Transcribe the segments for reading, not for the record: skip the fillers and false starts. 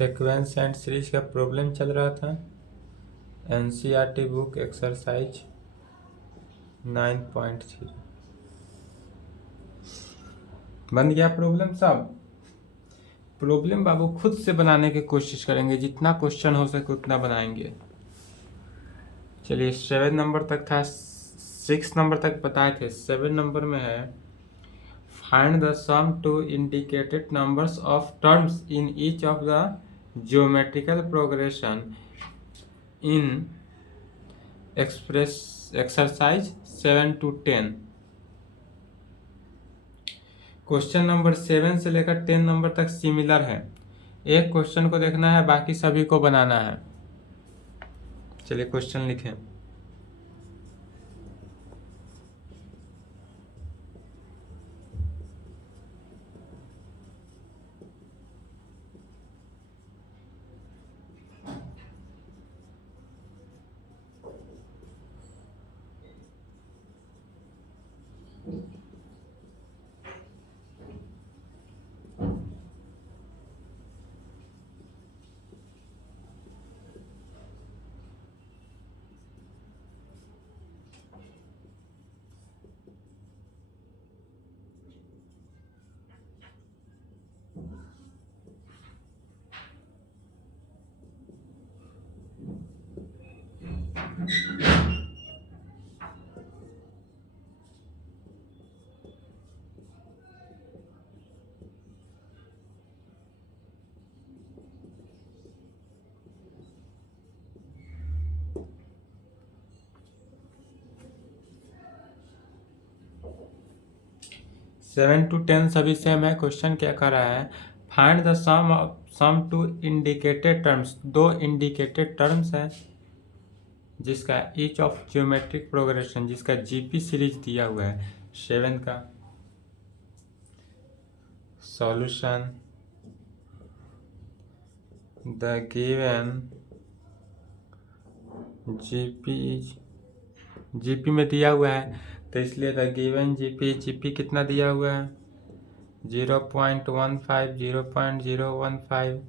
Sequence and series का problem चल रहा था। एनसीईआरटी बुक एक्सरसाइज 9.0 बन गया प्रॉब्लम सब। प्रॉब्लम बाबू खुद से बनाने की कोशिश करेंगे, जितना क्वेश्चन हो सके उतना बनाएंगे। चलिए 7 नंबर तक था, 6 नंबर तक बताए थे, 7 नंबर में है find the sum to indicated numbers of terms in each of the geometrical progression in express exercise 7 to 10। Question number 7 से लेकर 10 नंबर तक सिमिलर है। एक क्वेश्चन को देखना है, बाकी सभी को बनाना है। चलिए क्वेश्चन लिखें। सेवन टू 10 सभी सेम है। क्वेश्चन क्या कर रहा है, find the sum to indicated terms. दो इंडिकेटेड टर्म्स है जिसका ईच ऑफ ज्योमेट्रिक प्रोग्रेशन, जिसका जीपी सीरीज दिया हुआ है 7 का। सॉल्यूशन द गिवन जीपी में दिया हुआ है, तो इसलिए द गिवन जीपी कितना दिया हुआ है 0.15 0.015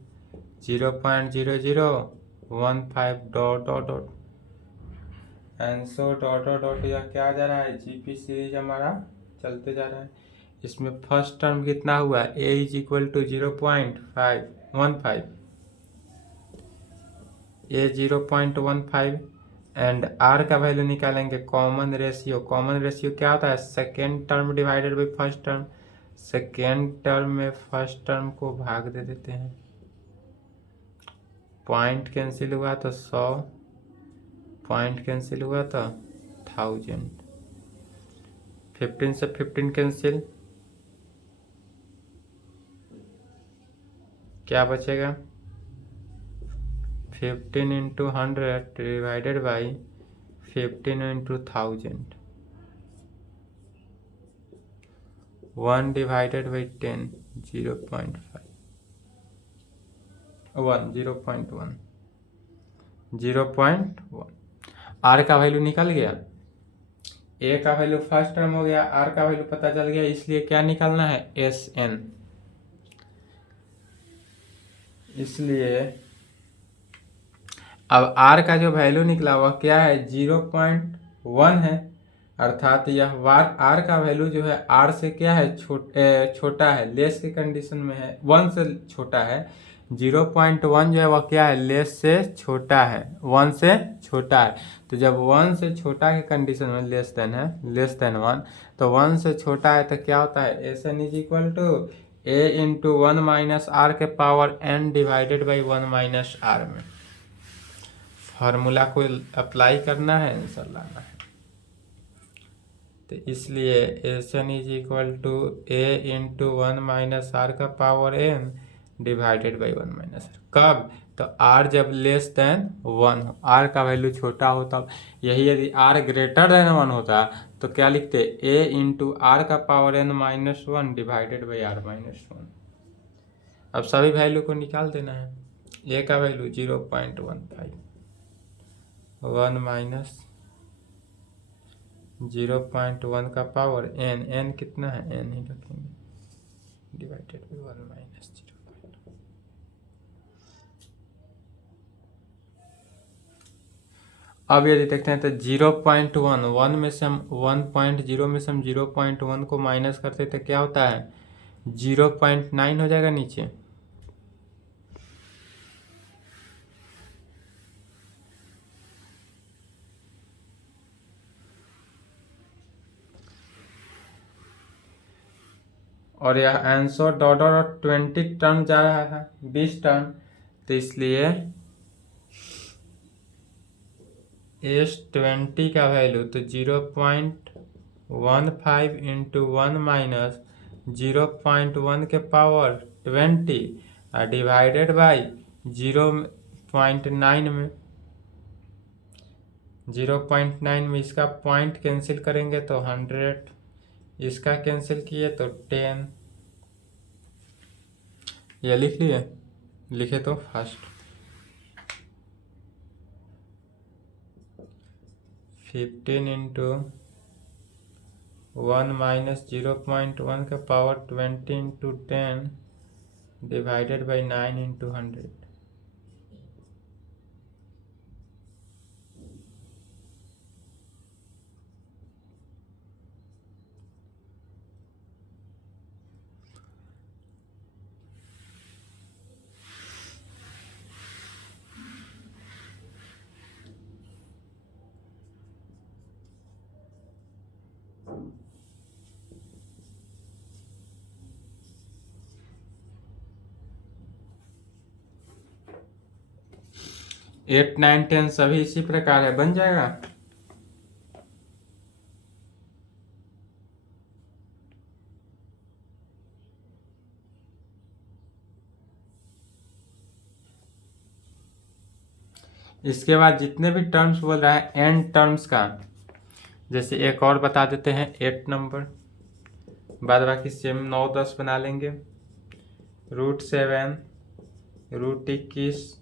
0.0015 dot dot dot answer dot dot dot. यह क्या जा रहा है, जीपी सीरीज हमारा चलते जा रहा है। इसमें फर्स्ट टर्म कितना हुआ, a is equal to 0.515 a 0.15 and r का वैल्यू निकालेंगे। कॉमन रेशियो क्या होता है, second term divided by first term. Second term में फर्स्ट टर्म को भाग दे देते हैं, पॉइंट कैंसिल हुआ तो 100, पॉइंट कैंसिल हुआ तो 1000, 15 से 15 कैंसिल, क्या बचेगा 15 into 100 divided by 15 into 1000, 1 divided by 10 0.1 0.1 R का वैल्यू निकल गया, ए का वैल्यू फर्स्ट टर्म हो गया, आर का वैल्यू पता चल गया, इसलिए क्या निकालना है एस एन। इसलिए अब r का जो वैल्यू निकला वह क्या है 0.1 है, अर्थात यह r का वैल्यू जो है r से क्या है छोटा है, लेस के कंडीशन में है, 1 से छोटा है। 0.1 जो है वह क्या है, लेस से छोटा है, 1 से छोटा है। तो जब 1 से छोटा के कंडीशन में लेस देन है, लेस देन 1, तो 1 से छोटा है तो क्या होता है s N is equal to a into 1 minus r के power n divided by 1 minus r में फार्मूला को अप्लाई करना है, आंसर लाना है। तो इसलिए S N is equal to a into 1 minus r का power n divided by 1 minus r. कब, तो r जब लेस देन 1 हो, r का वैल्यू छोटा हो तब। यही यदि r ग्रेटर देन 1 होता तो क्या लिखते, a इंटू आर का power n minus 1 divided by R minus 1। अब सभी वैल्यू को निकाल देना है। a का वैल्यू 0.15, 1 माइनस 0.1 का पावर n कितना है, n ही रखेंगे, डिवाइडेड बाई 1 माइनस 0.1। अब यदि देखते हैं तो 0.1 1 में से हम 1.0 में से हम 0.1 को माइनस करते तो क्या होता है 0.9 हो जाएगा नीचे। और यह आंसर डॉट 20 टर्म जा रहा था 20 टर्म, तो इसलिए S20 का वैल्यू तो 0.15 इंटू 1 माइनस 0.1 के पावर 20 और डिवाइडेड बाई 0.9 में 0.9 में इसका पॉइंट कैंसिल करेंगे तो 100, इसका कैंसिल किए तो 10। ये लिख लिए, लिखे तो फर्स्ट 15 इंटू 1 माइनस 0.1 का power 20 into 10 divided by 9 into 100। Eight 9 10 सभी इसी प्रकार है, बन जाएगा। इसके बाद जितने भी टर्म्स बोल रहा है एन टर्म्स का, जैसे एक और बता देते हैं 8 नंबर, बाद बाकी सेम 9 10 बना लेंगे। √7 √21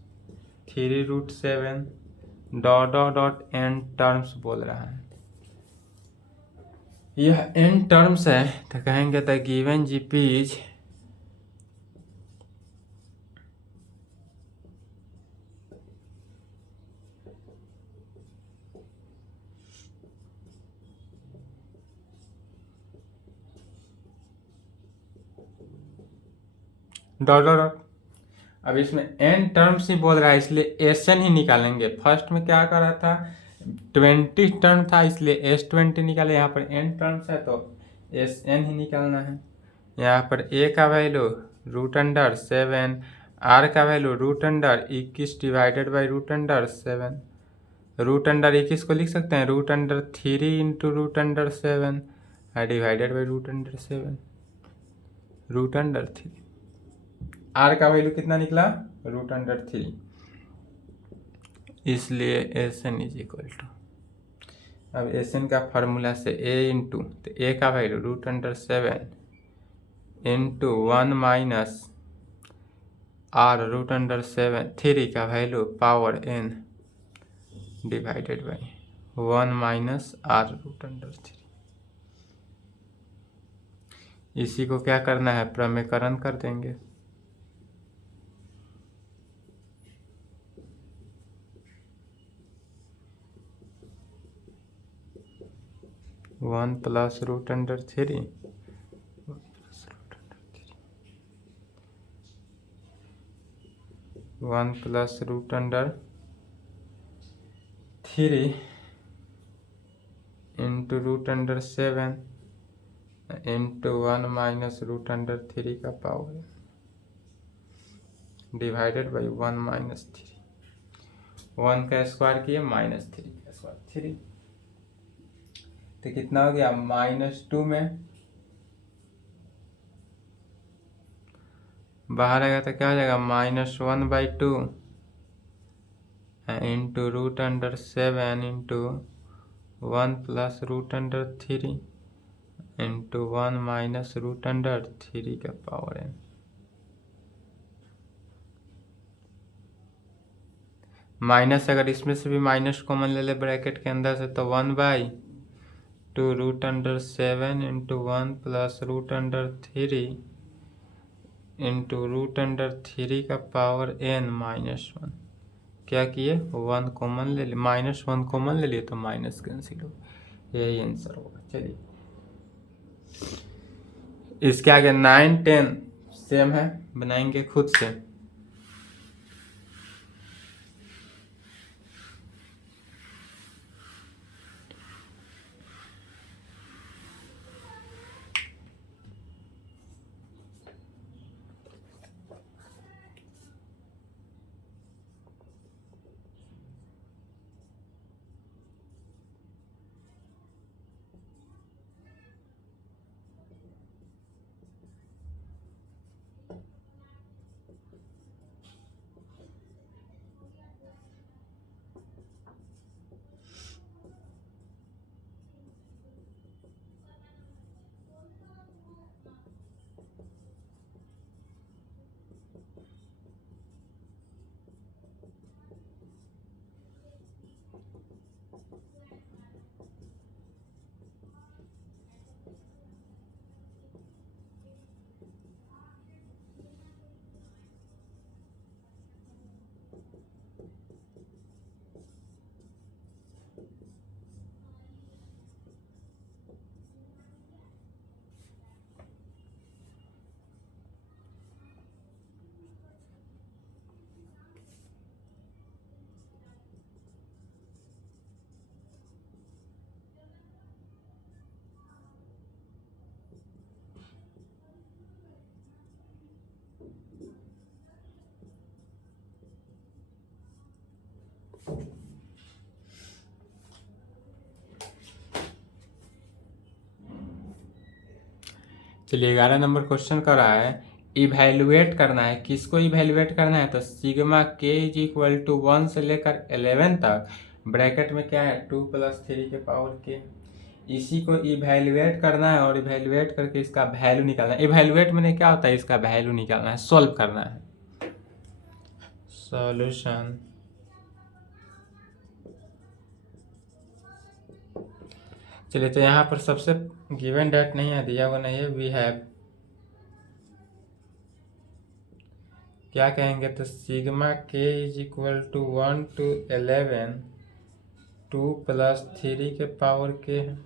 3√7 डॉट एन टर्म्स बोल रहा है। यह एन टर्म्स है तो कहेंगे the given GP is dot. अब इसमें एन टर्म्स ही बोल रहा है इसलिए एस एन ही निकालेंगे। फर्स्ट में क्या कर रहा था 20 टर्म था इसलिए S20 निकाले, यहाँ पर एन टर्म्स है तो एस एन ही निकालना है। यहाँ पर ए का वैल्यू √7, आर का वैल्यू √21 डिवाइडेड बाई √7। √21 को लिख सकते हैं √3 इंटू √7 डिवाइडेड बाई √7 √3। आर का वैल्यू कितना निकला √3, इसलिए S N is equal to, अब एस एन का फार्मूला से ए इंटू, तो ए का वैल्यू √7 इंटू 1 माइनस आर √7 3 का value power n divided by 1 minus R √3। इसी को क्या करना है प्रमेयकरण कर देंगे। 1 plus √3 1 plus √3 into √7 into 1 minus √3 का पावर डिवाइडेड बाई 1 माइनस 3, 1 का स्क्वायर किए माइनस 3 का स्क्वायर 3, तो कितना हो गया -2 में बाहर आएगा तो क्या हो जाएगा -1/2 into √7 into 1 plus √3 into 1 minus √3 का पावर n। माइनस अगर इसमें से भी माइनस कॉमन ले ले ब्रैकेट के अंदर से तो 1/2 √7 इंटू 1 प्लस √3 इंटू √3 का पावर n -1 क्या किए, 1 कॉमन ले लिए, -1 कॉमन ले लिए तो माइनस कैंसिल हो, यही आंसर होगा। चलिए इसके आगे 9 10 सेम है, बनाएंगे खुद से। चलिए 11 नंबर क्वेश्चन कर रहा है, इवैल्यूएट करना है। किसको इवैल्यूएट करना है, तो सिग्मा के इज इक्वल टू 1 से लेकर 11 तक, ब्रैकेट में क्या है 2 + 3 के पावर के, इसी को इवैल्यूएट करना है और इवैल्यूएट करके इसका वैल्यू निकालना है। इवैल्यूएट में क्या होता है, इसका वैल्यू निकालना है, सॉल्व करना है। सॉल्यूशन, चलिए तो यहाँ पर सबसे गिवन डेट नहीं है, दिया हुआ नहीं है, वी हैव, क्या कहेंगे, तो सिग्मा के इज इक्वल टू 1 to 11 2 + 3 के पावर के है,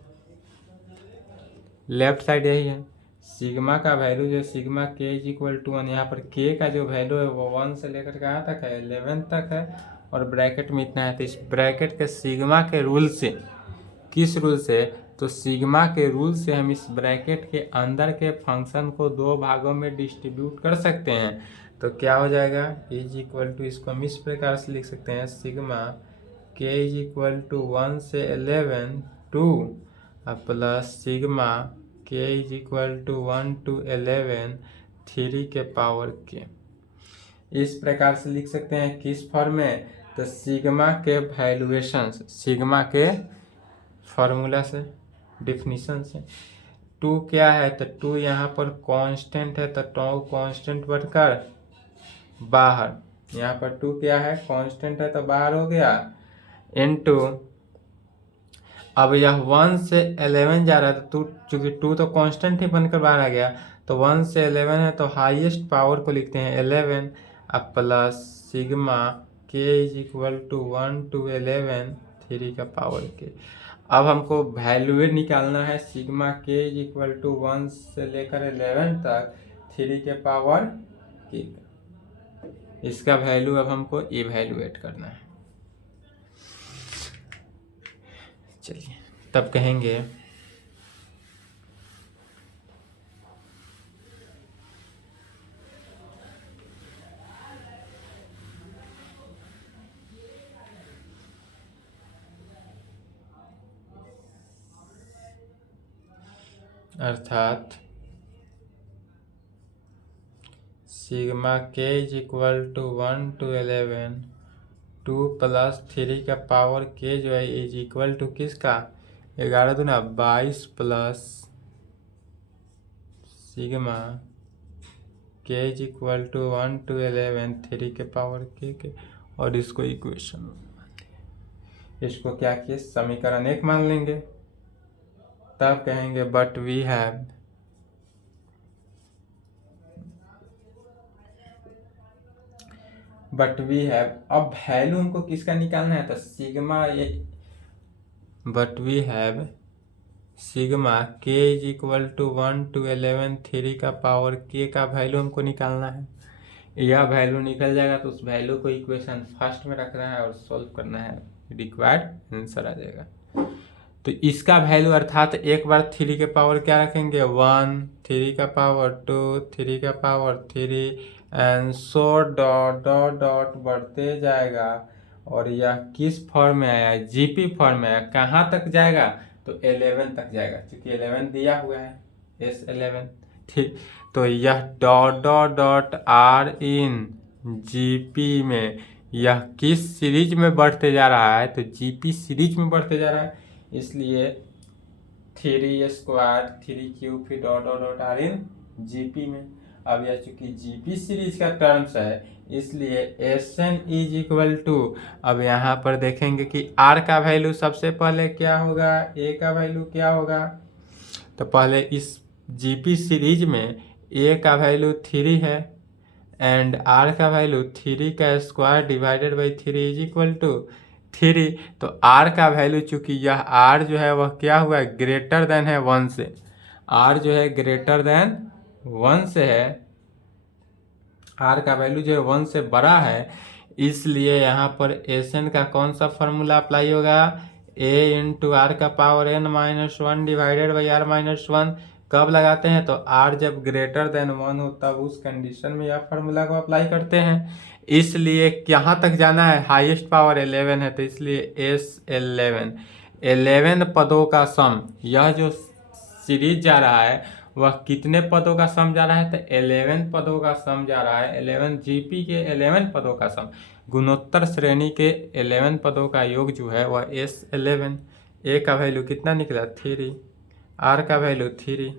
लेफ्ट साइड यही है। सिग्मा का वैल्यू जो सिग्मा के इज इक्वल टू 1, यहाँ पर के का जो वैल्यू है वो 1 से लेकर कहाँ तक है, 11 तक है, और ब्रैकेट में इतना है। तो इस ब्रैकेट के सिग्मा के रूल से, किस रूल से, तो सिग्मा के रूल से हम इस ब्रैकेट के अंदर के फंक्शन को दो भागों में डिस्ट्रीब्यूट कर सकते हैं। तो क्या हो जाएगा, इज इक्वल टू, इसको हम इस प्रकार से लिख सकते हैं, सिग्मा के इज इक्वल टू 1 से 11 2 प्लस सिग्मा के इज इक्वल टू 1 to 11 3 के पावर के। इस प्रकार से लिख सकते हैं, किस फॉर्म में, तो सिग्मा के वैल्यूएशन, सिग्मा के फॉर्मूला से, डिफिनीशन से। 2 क्या है, तो 2 यहाँ पर कांस्टेंट है, तो टू कांस्टेंट बढ़कर बाहर, यहाँ पर 2 क्या है, कांस्टेंट है तो बाहर हो गया, इनटू, अब यह 1 से 11 जा रहा है, तो चूंकि 2 तो कांस्टेंट ही बनकर बाहर आ गया, तो 1 से 11 है तो हाईएस्ट पावर को लिखते हैं 11, अब प्लस सिग्मा के इज इक्वल टू 1 to 11 3 का पावर के। अब हमको वैल्यू निकालना है, सिग्मा के इज इक्वल टू 1 से लेकर 11 तक 3 के पावर के, इसका वैल्यू अब हमको इवैल्यूएट करना है। चलिए तब कहेंगे, अर्थात सिग्मा के इज इक्वल टू 1 to 11 2 + 3 का पावर के जो है इज इक्वल टू किसका, 11 दूना 22 प्लस सिग्मा के इज इक्वल टू 1 to 11 3 के पावर के, और इसको इक्वेशन, इसको क्या किए, समीकरण 1 मान लेंगे। तब कहेंगे but we have, but we have, अब वैल्यू हमको किसका निकालना है, तो सिग्मा ये, बट वी हैव सिग्मा के इज इक्वल टू 1 to 11 3 का पावर के का वैल्यू हमको निकालना है। यह वैल्यू निकल जाएगा तो उस वैल्यू को इक्वेशन फर्स्ट में रखना है और सॉल्व करना है, रिक्वायर्ड आंसर आ जाएगा। तो इसका वैल्यू अर्थात एक बार 3 के पावर क्या रखेंगे 1, 3 का पावर 2, 3 का power 3 and so dot dot dot बढ़ते जाएगा। और यह किस फॉर्म में आया, जीपी फॉर्म में आया, कहाँ तक जाएगा, तो 11 तक जाएगा, क्योंकि 11 दिया हुआ है S11। ठीक, तो यह dot dot dot are in GP में यह किस सीरीज में बढ़ते जा रहा है, तो जीपी सीरीज में बढ़ते जा रहा है, इसलिए 3² 3³ फिर dot dot dot are in GP में। अब यह चूंकि जीपी सीरीज का टर्म्स है, इसलिए Sn इज इक्वल टू, अब यहाँ पर देखेंगे कि R का वैल्यू सबसे पहले क्या होगा, A का वैल्यू क्या होगा, तो पहले इस जीपी सीरीज में A का वैल्यू 3 है एंड R का वैल्यू 3 का square divided by 3 is equal to 3। तो R का वैल्यू चूंकि यह R जो है वह क्या हुआ है, ग्रेटर देन है 1 से, R जो है ग्रेटर देन 1 से है, R का वैल्यू जो है 1 से बड़ा है, इसलिए यहाँ पर Sn का कौन सा फॉर्मूला अप्लाई होगा, A इंटू आर का power n-1 divided by r-1। कब लगाते हैं, तो R जब ग्रेटर देन 1 हो तब उस कंडीशन में यह फार्मूला को अप्लाई करते हैं। इसलिए कहाँ तक जाना है, हाईएस्ट पावर 11 है, तो इसलिए S11 पदों का सम, यह जो सीरीज जा रहा है वह कितने पदों का सम जा रहा है, तो 11 पदों का सम जा रहा है, 11 जीपी के 11 पदों का सम, गुणोत्तर श्रेणी के 11 पदों का योग जो है वह S11। ए का वैल्यू कितना निकला 3, आर का वैल्यू 3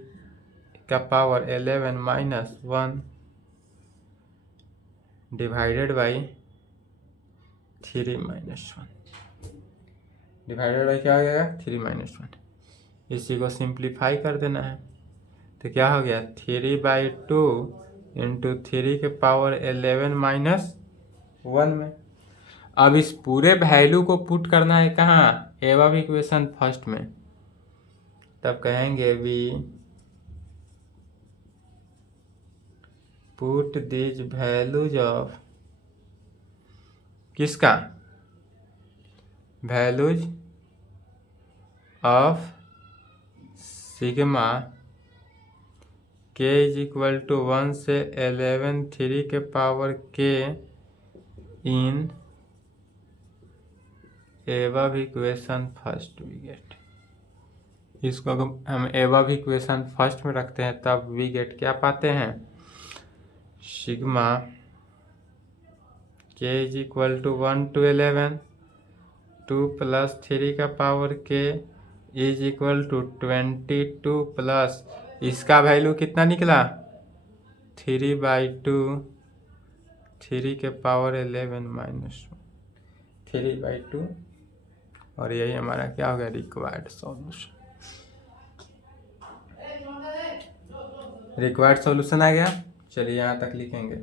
का power 11 minus 1 divided by 3 minus 1, divided by क्या हो जाएगा 3 माइनस 1। इसी को सिंप्लीफाई कर देना है, तो क्या हो गया 3/2 इंटू 3 के पावर 11 माइनस 1 में। अब इस पूरे वैल्यू को पुट करना है कहाँ, एबव इक्वेशन फर्स्ट में, तब कहेंगे we put this values of, किसका, वैल्यूज ऑफ सिग्मा के इज इक्वल टू 1 से 11 3 के पावर के in above equation first we get. इसको हम एबव इक्वेशन फर्स्ट में रखते हैं तब वी गेट क्या पाते हैं, सिग्मा के is equal to 1 to 11 2 plus 3 का power K is equal to 22 plus, इसका वैल्यू कितना निकला 3/2 3 के पावर 11 माइनस 3/2, और यही हमारा क्या हो गया रिक्वायर्ड सॉल्यूशन। रिक्वायर्ड सॉल्यूशन आ गया, चलिए यहाँ तक लिखेंगे।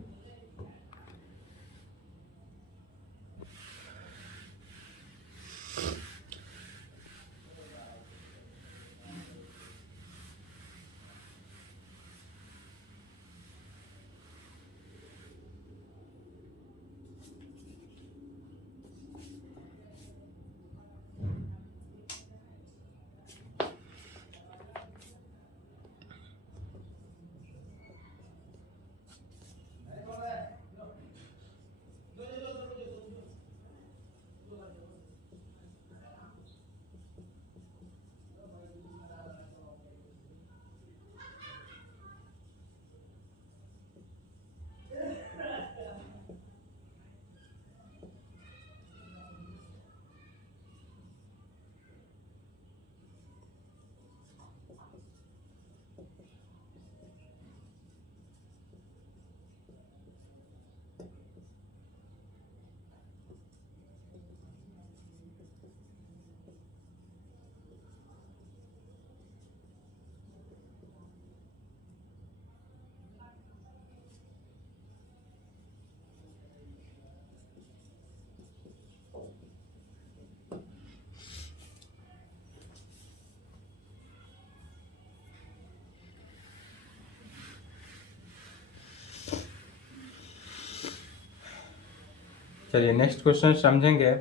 चलिए नेक्स्ट क्वेश्चन समझेंगे।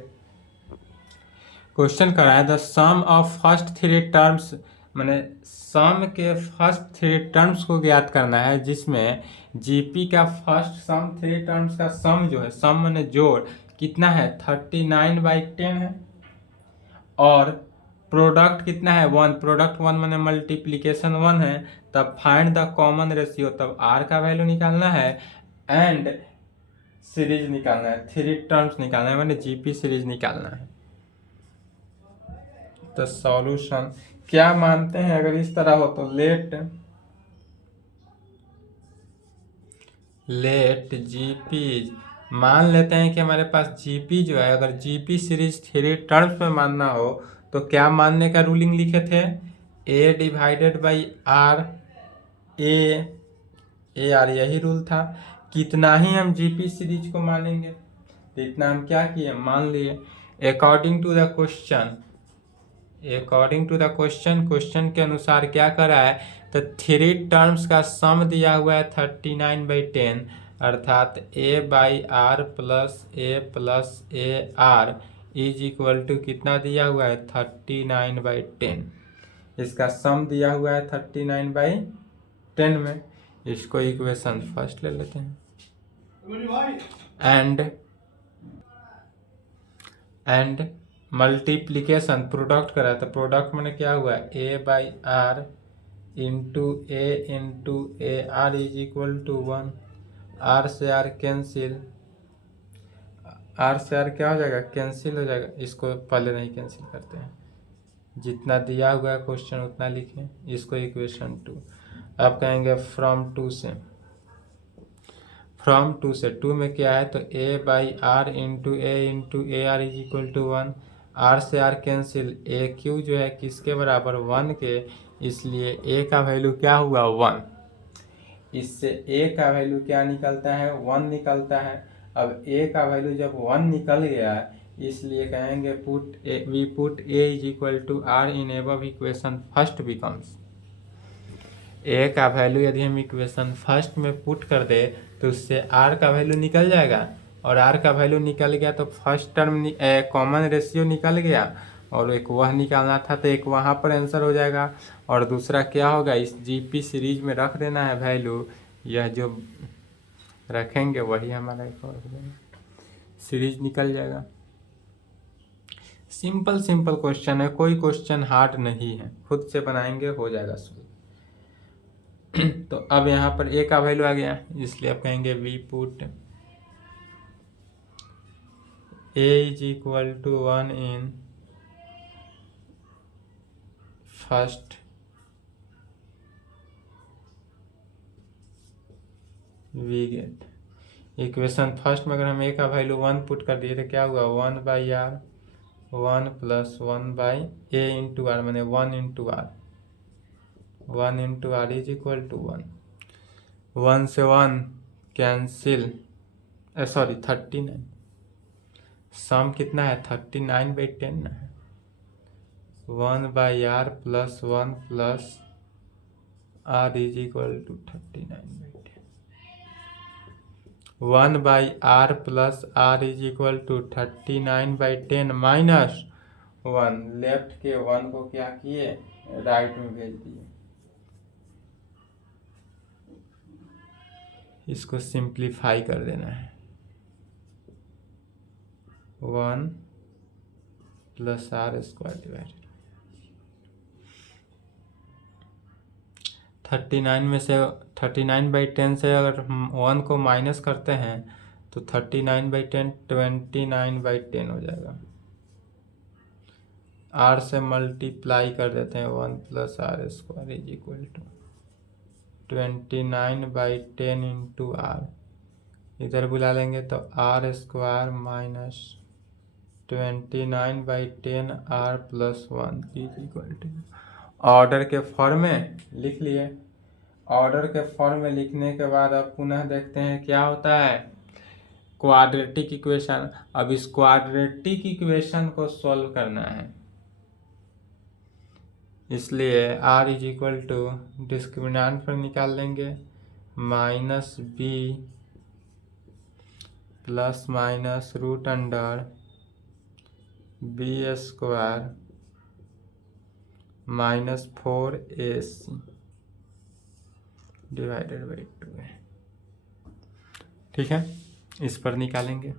क्वेश्चन करा है the sum of first three terms, मैंने सम के फर्स्ट थ्री टर्म्स को ज्ञात करना है, जिसमें जीपी का फर्स्ट सम थ्री टर्म्स का सम जो है, सम मैंने जोड़ कितना है 39/10 है, और प्रोडक्ट कितना है 1, प्रोडक्ट 1 मैंने मल्टीप्लीकेशन 1 है। तब फाइंड द कॉमन रेशियो, तब आर का वैल्यू निकालना है एंड सीरीज निकालना है, थ्री टर्म्स निकालना है, मैंने जीपी सीरीज निकालना है। तो सॉल्यूशन क्या मानते हैं, अगर इस तरह हो तो लेट जीपी, मान लेते हैं कि हमारे पास जीपी जो है, अगर जीपी सीरीज थ्री टर्म्स में मानना हो तो क्या मानने का रूलिंग लिखे थे, a divided by r, a r, यही रूल था। कितना ही हम जीपी सीरीज को मानेंगे तो इतना हम क्या किए, मान लिए। According to the question, question के अनुसार क्या करा है, तो थ्री टर्म्स का सम दिया हुआ है 39/10, अर्थात a/r plus A R is equal to कितना दिया हुआ है 39/10। इसका सम दिया हुआ है 39/10 में। इसको इक्वेशन फर्स्ट ले लेते हैं एंड मल्टीप्लीकेशन प्रोडक्ट करा, तो प्रोडक्ट मैंने क्या हुआ a/r into A R is equal to 1। R से आर कैंसिल, आर से आर क्या हो जाएगा, कैंसिल हो जाएगा। इसको पहले नहीं कैंसिल करते हैं, जितना दिया हुआ है क्वेश्चन उतना लिखें। इसको इक्वेशन 2, अब कहेंगे फ्रॉम टू से 2 में क्या है, तो a/r into A R is equal to 1। R से आर कैंसिल, ए क्यू जो है किसके बराबर 1 के, इसलिए ए का वैल्यू क्या हुआ 1। इससे ए का वैल्यू क्या निकलता है 1 निकलता है। अब ए का वैल्यू जब 1 निकल गया, इसलिए कहेंगे we put A is equal to r in above equation first becomes. A का वैल्यू यदि हम इक्वेशन फर्स्ट में पुट कर दे तो उससे आर का वैल्यू निकल जाएगा, और आर का वैल्यू निकल गया तो फर्स्ट टर्म कॉमन रेशियो निकल गया, और एक वह निकालना था तो एक वहाँ पर आंसर हो जाएगा। और दूसरा क्या होगा, इस जीपी सीरीज में रख देना है वैल्यू, यह जो रखेंगे वही हमारा एक और सीरीज निकल जाएगा। सिंपल क्वेश्चन है, कोई क्वेश्चन हार्ड नहीं है, खुद से बनाएंगे हो जाएगा सॉल्व। तो अब यहाँ पर ए का वैल्यू आ गया, इसलिए अब कहेंगे we put A is equal to 1 in first we get. Equation first में अगर हम ए का वैल्यू 1 पुट कर दिए तो क्या हुआ 1/r 1 plus 1/a into R, मैंने 1 into R is equal to 1। 1 से 1 कैंसिल, सॉरी 39, सम कितना है 39/10 ना है। 1/r plus 1 plus R is equal to 39/10। 1/r plus R is equal to 39/10 minus 1, left के 1 को क्या किए राइट में भेज दिए। इसको सिंप्लीफाई कर देना है, 1 प्लस आर स्क्वायर डिवाइडेड 39 में से 39/10 से अगर हम 1 को माइनस करते हैं तो 39/10 29/10 हो जाएगा। आर से मल्टीप्लाई कर देते हैं, 1 plus R square is equal to 29/10 into R, इधर बुला लेंगे तो R square minus 29/10 R plus 1 is equal to, order के फॉर्म में लिख लिए। ऑर्डर के फॉर्म में लिखने के बाद अब पुनः देखते हैं क्या होता है क्वाड्रेटिक इक्वेशन। अब इस क्वाड्रेटिक इक्वेशन को सॉल्व करना है, इसलिए r is equal to discriminant पर निकाल लेंगे -b plus minus root under b² -4ac divided by 2 है। ठीक है, इस पर निकालेंगे।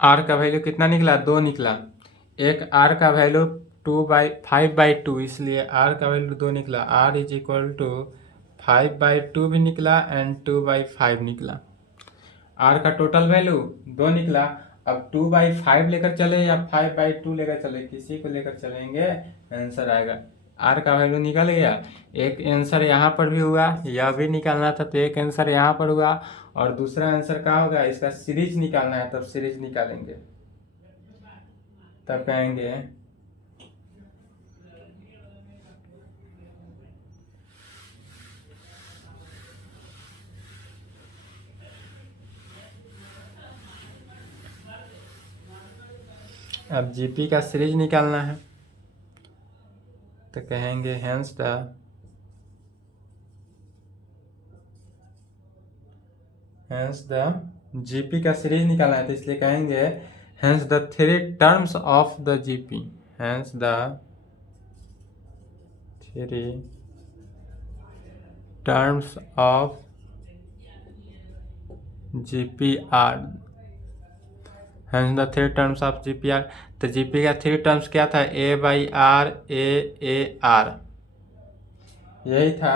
आर का वैल्यू कितना निकला? 2 निकला। एक आर का वैल्यू 5/2, इसलिए आर का वैल्यू 2 निकला। आर इज इक्वल टू 5/2 भी निकला एंड 2/5 निकला। आर का टोटल वैल्यू 2 निकला। अब 2/5 लेकर चले या 5/2 लेकर चले, किसी को लेकर चलेंगे आंसर आएगा। आर का वैल्यू निकल गया। एक आंसर यहाँ पर भी हुआ, यह भी निकालना था, तो एक आंसर यहाँ पर हुआ और दूसरा आंसर क्या होगा? इसका सीरीज निकालना है, तब सीरीज निकालेंगे, तब कहेंगे अब जीपी का सीरीज निकालना है, तो कहेंगे हेंस द जीपी का सीरीज निकालना है, तो इसलिए कहेंगे hence the 3 terms of the GP, hence the 3 terms of GPR, the 3 terms of GPR। तो GP का 3 टर्म्स क्या था? A/R A/R, यही था,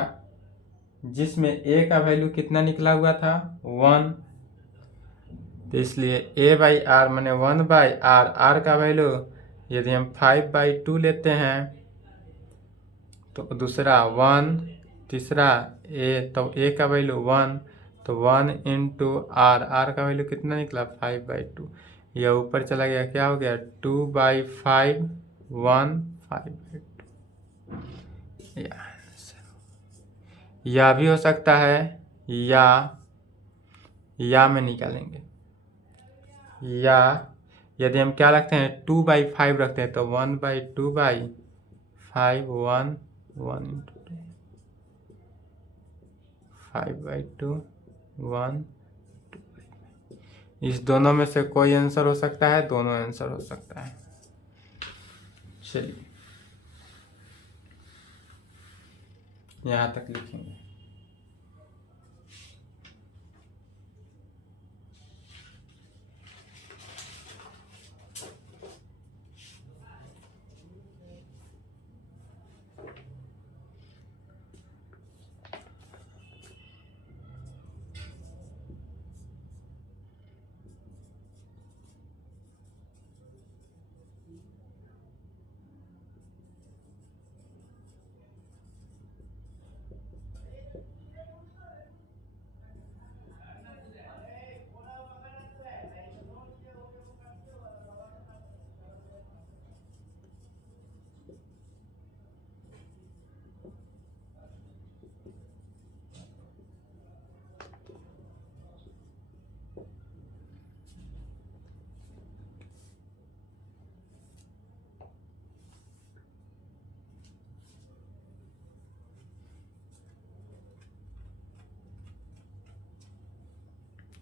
जिसमें A का वैल्यू कितना निकला हुआ था? 1। तो इसलिए A/R माने 1/R, R का वैल्यू यदि हम 5/2 लेते हैं तो दूसरा 1, तीसरा A, तो A का वैल्यू 1, तो 1 इंटू R, R का वैल्यू कितना निकला? 5/2। यह ऊपर चला गया, क्या हो गया? 2/5, 1 5/2। या भी हो सकता है, या में निकालेंगे, या यदि हम क्या रखते हैं? 2/5 रखते हैं तो 1/2/5, 1 इंटू 5/2, 1। इस दोनों में से कोई आंसर हो सकता है, दोनों आंसर हो सकता है। चलिए यहाँ तक लिखेंगे।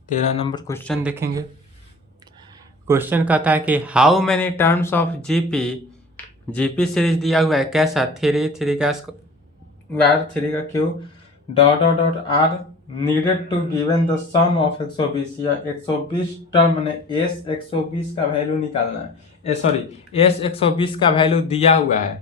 तेरह नंबर क्वेश्चन देखेंगे। क्वेश्चन कहता है कि how many terms of GP series दिया हुआ है, कैसा? 3 का स्क्वायर, 3 का cube, dot dot dot are needed to given the sum of 120, या 120 टर्म मैंने एस 120 का वैल्यू निकालना है। सॉरी, एस 120 का वैल्यू दिया हुआ है,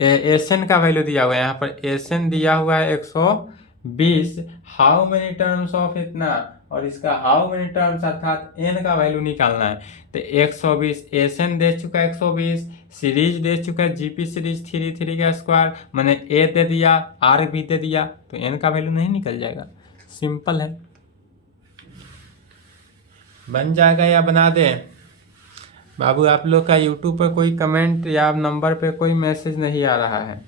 एसएन का वैल्यू दिया हुआ है, यहाँ पर एसएन दिया हुआ है 120। हाउ मेनी टर्म्स ऑफ इतना, और इसका हाउ मेनी टर्म्स अर्थात एन का वैल्यू निकालना है। तो 120 एसएन दे चुका है, 120 सीरीज दे चुका है, जीपी सीरीज 3 का स्क्वायर मैंने ए दे दिया, आर भी दे दिया, तो एन का वैल्यू नहीं निकल जाएगा? सिंपल है, बन जाएगा या बना दें? बाबू आप लोग का यूट्यूब पर कोई कमेंट या नंबर पे कोई मैसेज नहीं आ रहा है।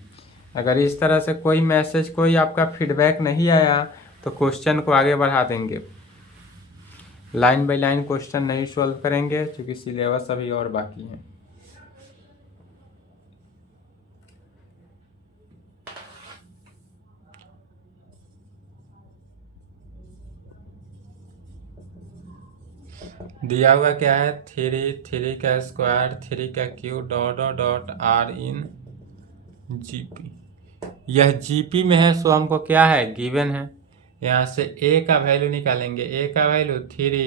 अगर इस तरह से कोई मैसेज, कोई आपका फीडबैक नहीं आया तो क्वेश्चन को आगे बढ़ा देंगे। लाइन बाय लाइन क्वेश्चन नहीं सॉल्व करेंगे क्योंकि सिलेबस अभी और बाकी है। दिया हुआ क्या है? 3 का स्क्वायर, 3 का cube, dot dot dot are in GP. यह जीपी में है, सो हमको क्या है? गिवन है। यहाँ से ए का वैल्यू निकालेंगे, ए का वैल्यू 3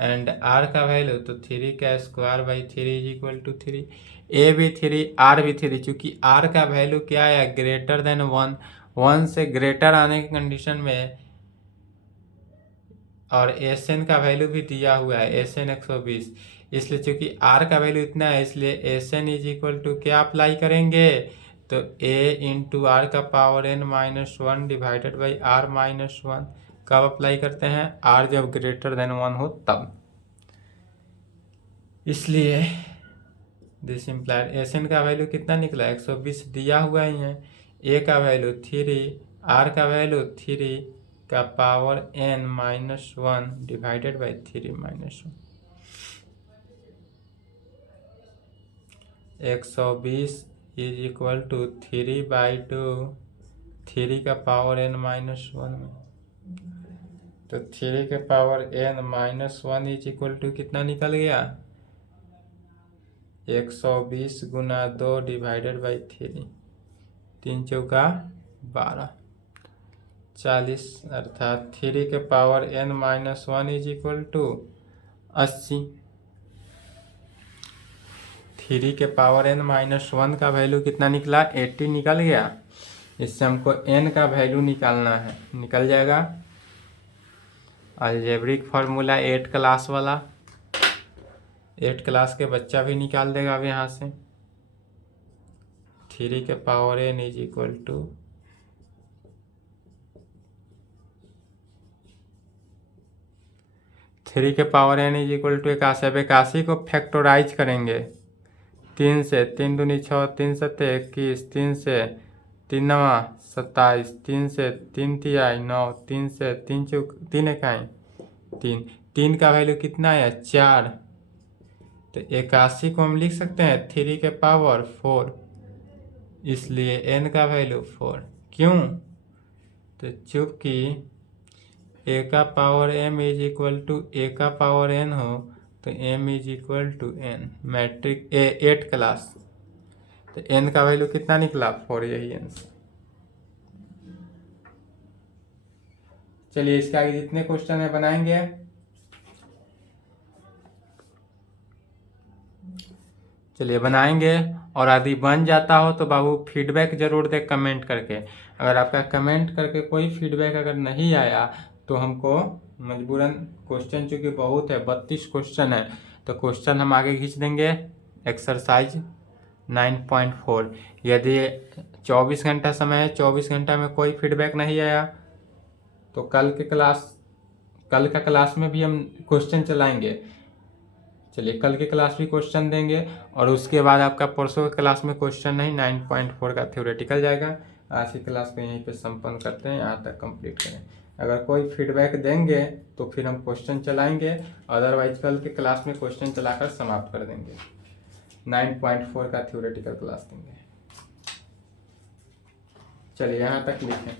एंड आर का वैल्यू, तो 3 का square by 3 is equal to 3। A भी 3, आर भी 3, चूंकि आर का वैल्यू क्या है? ग्रेटर देन 1, 1 से ग्रेटर आने की कंडीशन में, और एस एन का वैल्यू भी दिया हुआ है, एस एन 120, इसलिए चूंकि आर का वैल्यू इतना है इसलिए S N is equal to क्या अप्लाई करेंगे? तो ए इंटू आर का power n -1 divided by R -1। कब अप्लाई करते हैं? आर जब ग्रेटर देन 1 हो तब। इसलिए दिस इम्प्लाइड एस एन का वैल्यू कितना निकला? 120 दिया हुआ ही है, ए का वैल्यू 3, आर का वैल्यू 3 का power n -1 divided by 3 -1। 120 is equal to 3/2, 3 का पावर n -1 में, तो 3 के power n -1 is equal to कितना निकल गया? 120 गुना 2 डिवाइडेड बाई 3। 3 चौका 12, 40 अर्थात 3 के power n minus 1 is equal to 80। 3 के पावर n माइनस 1 का वैल्यू कितना निकला? 80 निकल गया। इससे हमको n का वैल्यू निकालना है, निकल जाएगा। अलजेब्रिक फार्मूला 8 क्लास वाला, 8 क्लास के बच्चा भी निकाल देगा अब यहाँ से। 3 के power n is equal to 3 के power n is equal to 81। अब 81 को फैक्टोराइज करेंगे 3 से, 3 दूनी 6, 3 सत्ते 21, 3 से 3 नवा 27, 3 से 3 तिहाई 9, 3 से 3 चौक 3 इकाई 3, 3 का वैल्यू कितना है? 4। तो 81 को हम लिख सकते हैं 3 के पावर 4, इसलिए n का वैल्यू 4। क्यों? तो चूँकि a का power m is equal to a का पावर n हो तो m is equal to n। Matric 8 class, तो n का वैल्यू कितना निकला? 4, यही आंसर। चलिए इसके आगे जितने क्वेश्चन है बनाएंगे। चलिए बनाएंगे, और यदि बन जाता हो तो बाबू फीडबैक जरूर दे कमेंट करके। अगर आपका कमेंट करके कोई फीडबैक अगर नहीं आया तो हमको मजबूरन, क्वेश्चन चूँकि बहुत है, 32 क्वेश्चन है, तो क्वेश्चन हम आगे खींच देंगे। एक्सरसाइज 9.4, यदि 24 घंटा समय है, 24 घंटा में कोई फीडबैक नहीं आया तो कल का क्लास में भी हम क्वेश्चन चलाएंगे। चलिए कल के क्लास भी क्वेश्चन देंगे, और उसके बाद आपका परसों के क्लास में क्वेश्चन नहीं, 9.4 का थ्योरेटिकल जाएगा। आज की क्लास को यहीं पे संपन्न करते हैं, यहाँ तक कंप्लीट करें। अगर कोई फीडबैक देंगे तो फिर हम क्वेश्चन चलाएंगे, अदरवाइज कल के क्लास में क्वेश्चन चलाकर समाप्त कर देंगे। 9.4 का थ्योरेटिकल क्लास देंगे। चलिए यहाँ तक लिखें।